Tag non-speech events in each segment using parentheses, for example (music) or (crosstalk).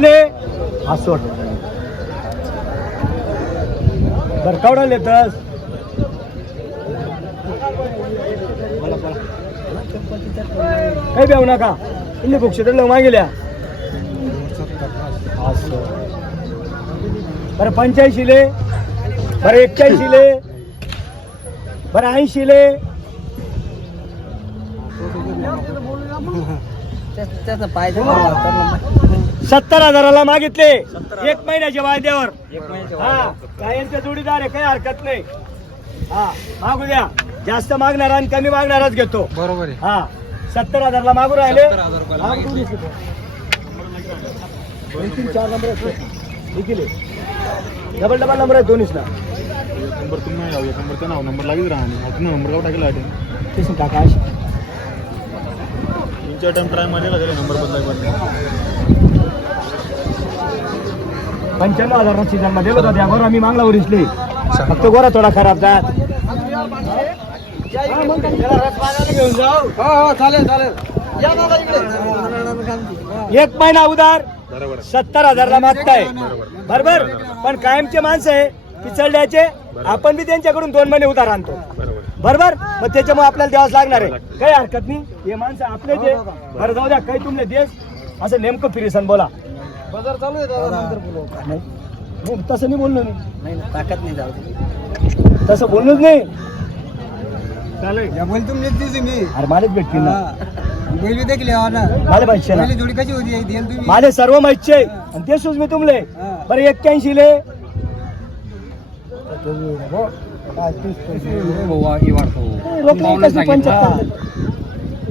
ले आसोट बर लेतस काही बेव नका. तुम्ही बुकशे तर मागेल्या. असं. बरं पंच्याऐंशी ले बरं एक्क्याऐंशी ले बरं ऐंशी ले त्याचं पाहिजे सत्तर हजाराला मागितले. एक महिन्याच्या वायद्यावर. हा कायमचे जोडीदार आहे काही हरकत नाही. हा मागू द्या. जास्त मागणार आणि कमी मागणारच घेतो. बरोबर आहे. हा सत्तर हजारला मागू राहिले. 70,000 रुपयाला मागू दोन्ही सुद्धा. दोन, तीन, चार नंबर आहेत. डबल डबल नंबर आहे दोन्हीच ना. नंबर तुम्ही नाही एक नंबर नाव नंबर लागेल राहणे तुम्ही नंबर लावून टाकेला आहे. तेच टाका. अशी. तीन चार टाइम ट्राय मारेल नंबर बदलाय पंच्याण्णव हजार सीझनमध्ये होता त्या बरोबर आम्ही मागला उरिसले फक्त गोरा थोडा खराब जात एक महिना उधार बरोबर. सत्तर हजारला मागताय. बरोबर. पण कायमचे माणसं आहे पिचळल्याचे आपण बी त्यांच्याकडून दोन महिने उधार आणतो. बरोबर. बरोबर? मग त्याच्यामुळे आपल्याला द्यावाच लागणार आहे. काही हरकत नाही. हे माणसं आपले जे बरं जाऊ द्या काही तुमले देश. असं नेमकं फिरिसन बोला. बाजार चालू आहे दादा नंतर बोलू. नाही. नाही, तसं नाही बोललो मी. नाही ना ताकद नाही जाऊ तसं बोललोच नाही. चालेल. या बैल मी अरे मालेच भेटतील ना. बैल बी देखले हो ना माले पाहिजे ना पहिली जोडी कशी होती तुम्ही? माले सर्व माहिती आहे. आणि ते सुच मी तुमले. हा. बरं एक्क्याऐंशी ले. कशी पंच्याहत्तर.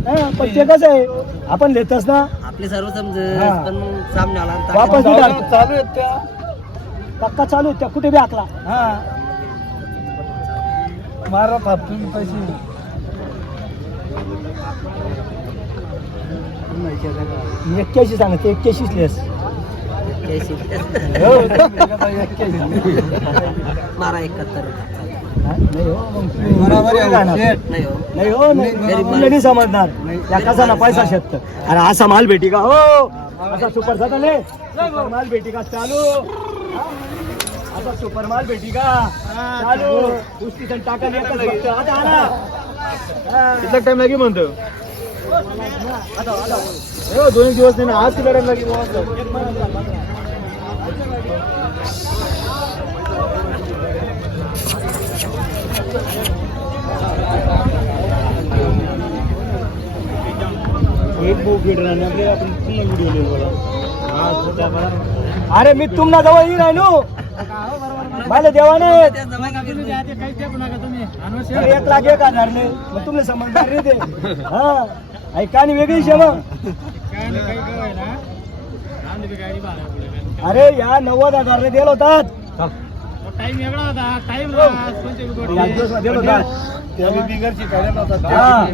हा, पण ते कसं आहे? आपण लेतच ना. आपले सर्व हा. समज पण मग सामने आला आणि ताकद- वापस नाही टाकत. चालू आहेत त्या. पक्का चालू आहे त्या. कुठे बी आखला. हा. मारा थाप तुम्ही पैसे एक्क्याऐंशी सांगते एक्क्याऐंशीच लेस. हो. (laughs) मारा एकाहत्तर. नाही हो, हो. नाही हो समजणार. कसा पैसा शेत अरे असा माल भेटी का? हो. असा सुपर ले. सुपर माल भेटी का? चालू? असा सुपर माल भेटी का? चालू. कुस्ती सण. कितना टाइम लागे म्हणतो. हो दोन दिवस नाही ना. आज तिकडे लागे एक भाऊ खेळ आपण व्हिडिओ अरे मी तुम्हाला जवळ येईन राहिलो. मला देवा नाही एक लाख एक हजार नाही. मग तुम्हाला समजदार नाही ते. हा. ऐका आणि वेगळी क्षमा अरे या नव्वद हजारने दिला होतात. दिवस दिल होतात. हा.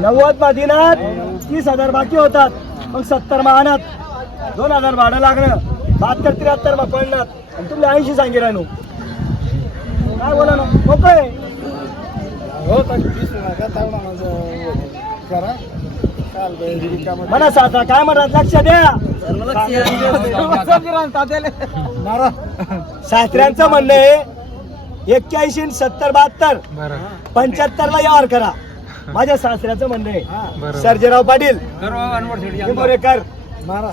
नव्वद मा दिनात तीस हजार बाकी होतात. मग सत्तर मा आणत दोन हजार भाडं लागणं. बहात्तर त्र्याहत्तर मा पडणार आणि तुम्ही ऐंशी सांगे राहिनो काय बोला ना? मोकळे? हो करा. म्हणा साता काय म्हणतात? लक्ष द्या. शास्त्र्यांचं म्हणणं आहे एक्क्याऐंशी सत्तर बहात्तर. पंच्याहत्तर ला यावर करा. माझ्या सासऱ्याचं म्हणणं आहे. सर्जेराव पाटील. कर मारा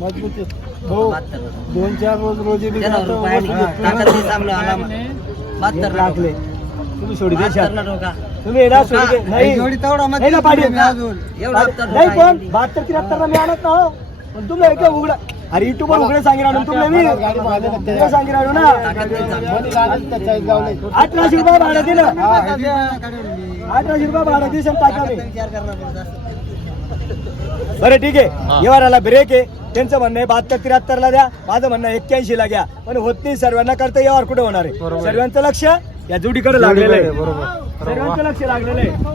मजबूत हो. दोन चार रोज रोजी. बहात्तर लागले तुम्ही सोडी देशात. तुम्ही ना सोडी दे ही नाही जोडी तेवढा नाही ना अजून एवढं पण. बहात्तर त्र्याहत्तर ला मी आणत ना हो. पण तुम्ही एक उघडा अरे युट्यूब वर उघडे सांगी राहिलो तुम्ही मी उघडे राहिलो ना. अठराशे रुपये भाडं दिलं. अठराशे रुपये भाडं दिसन टाका मी. बरं ठीक आहे व्यवहाराला ब्रेक आहे त्यांचं म्हणणं आहे बहात्तर त्र्याहत्तर ला द्या माझं म्हणणं एक्क्याऐंशी ला घ्या पण होत नाही सर्वांना करता व्यवहार कुठे होणार आहे. सर्वांचं लक्ष या जोडीकडे लागलेलं आहे. बरोबर. सर्वांचं लक्ष लागलेलं आहे.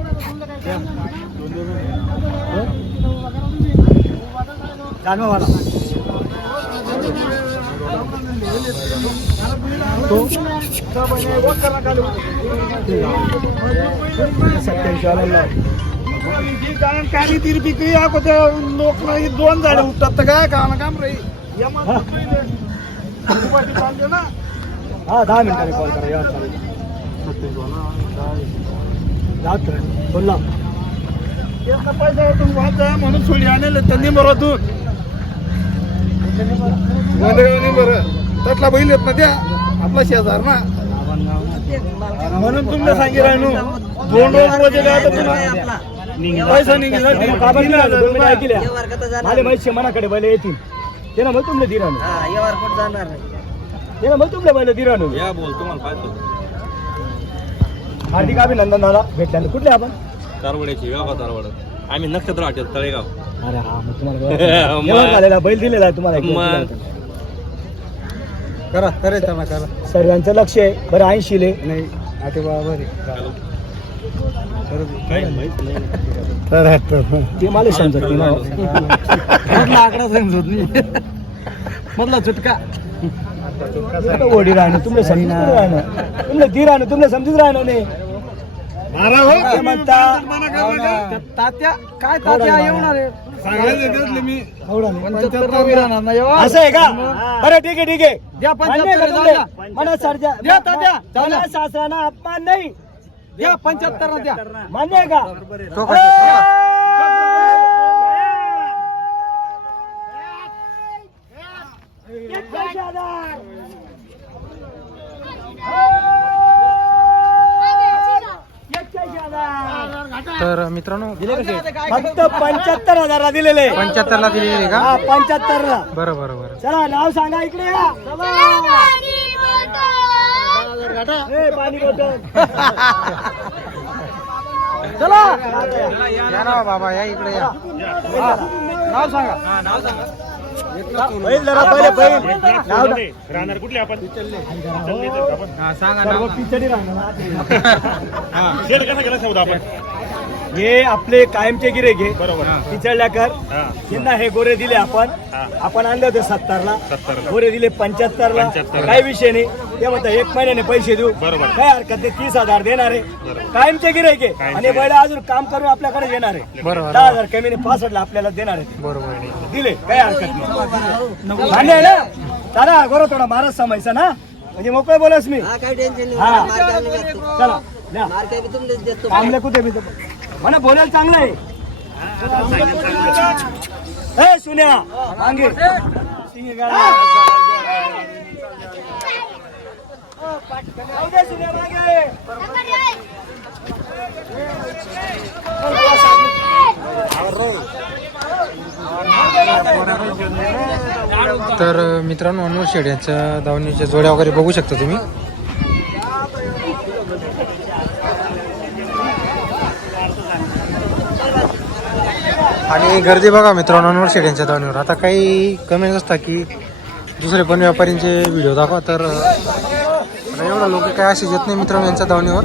वाला तो कारण अगोदर लोक नाही दोन झाडे उठतात तर काय काम काम रे हा दहा मिनिटांनी कॉल करा या चालेल जात म्हणून सोडी आणले त्यांनी बरं त्यातला बैल येत ना त्या आपला शेजार ना म्हणून तुम्ही सांगी राहिनो दोन दोन रोजे पैसा निघेल माहिती मनाकडे बैल येतील ते ना मग तुमले दिराणू ते ना मग तुमले बैल दिराणू या बोल तुम्हाला पाहतो. हार्दिक अभिनंदन दादा. भेटल्यानं कुठले आपण? तारवड्याची गावा तारवड? आम्ही नक्षत्र वाटत तळेगाव. अरे हा मग तुम्हाला (laughs) झालेला बैल दिलेला आहे तुम्हाला एक मग. करा करायचं ना करा. होता. सर्वांचं लक्ष आहे. बरं ऐंशी ले. नाही आटे बरोबर ते मला समजत नाही. ना. मधला आकडा समजत नाही. मधला चुटका. ओढी राहणं तुमले समजून राहणं ती राहणं तुमले समजून राहणं नाही. मारा हो. म्हणता तात्या काय तात्या येणार मी. असं आहे का? बरं ठीक आहे ठीक आहे. मनात सासराना अपमान नाही. द्या पंच्याहत्तर द्या. मान्य आहे का? मित्रांनो फक्त पंच्याहत्तर हजारला दिलेले. पंच्याहत्तरला दिलेली का? हा पंच्याहत्तर ला बरं बरं बरं चला नाव सांगा इकडे या. ए, पाणी बॉटल चला. या ना बाबा या इकडे या. नाव सांगा. बैल जरा पहिले बैल. नाव राहणार कुठले आपण? सांगा सर्व पिचडी राहणार. (laughs) शेड कसा केला सौदा आपण? हे आपले कायमचे गिरे घे बरोबर. पिचडल्याकर हा. यांना हे गोरे दिले आपण. हा. आपण आणले होते सत्तरला. 70 ला. गोरे दिले पंच्याहत्तरला. 75 ला. काही विषय नाही. ते म्हणतात एक महिन्याने पैसे देऊ. बरोबर. काय हरकत नाही तीस हजार देणार आहे. बरोबर. कायमचे गिरे घे. आणि बैल अजून काम करून आपल्याकडे येणार आहे. बरोबर. दहा हजार कमी पासष्टला आपल्याला देणार आहे बरोबर दिले. काही हरकत नाही. मान्य आहे ना? दादा गोरा थोडा महाराज समायचा ना? म्हणजे मोकळे बोलस मी. हा काय टेन्शन. नाही. काय नाही. चला काय कुठे मी म्हणा बोलायला चांगलं आहे ए सुन्या मागे सुन्या मागे. तर मित्रांनो अनवर शेड यांच्या दावणीच्या जोड्या वगैरे बघू शकता तुम्ही आणि गर्दी बघा मित्रांनो अनवर यांच्या दावणीवर. आता काही कमेंट असतात की दुसरे पण व्यापाऱ्यांचे व्हिडिओ दाखवा. तर एवढा लोक काय असे येत नाही मित्रांनो यांच्या दावणीवर.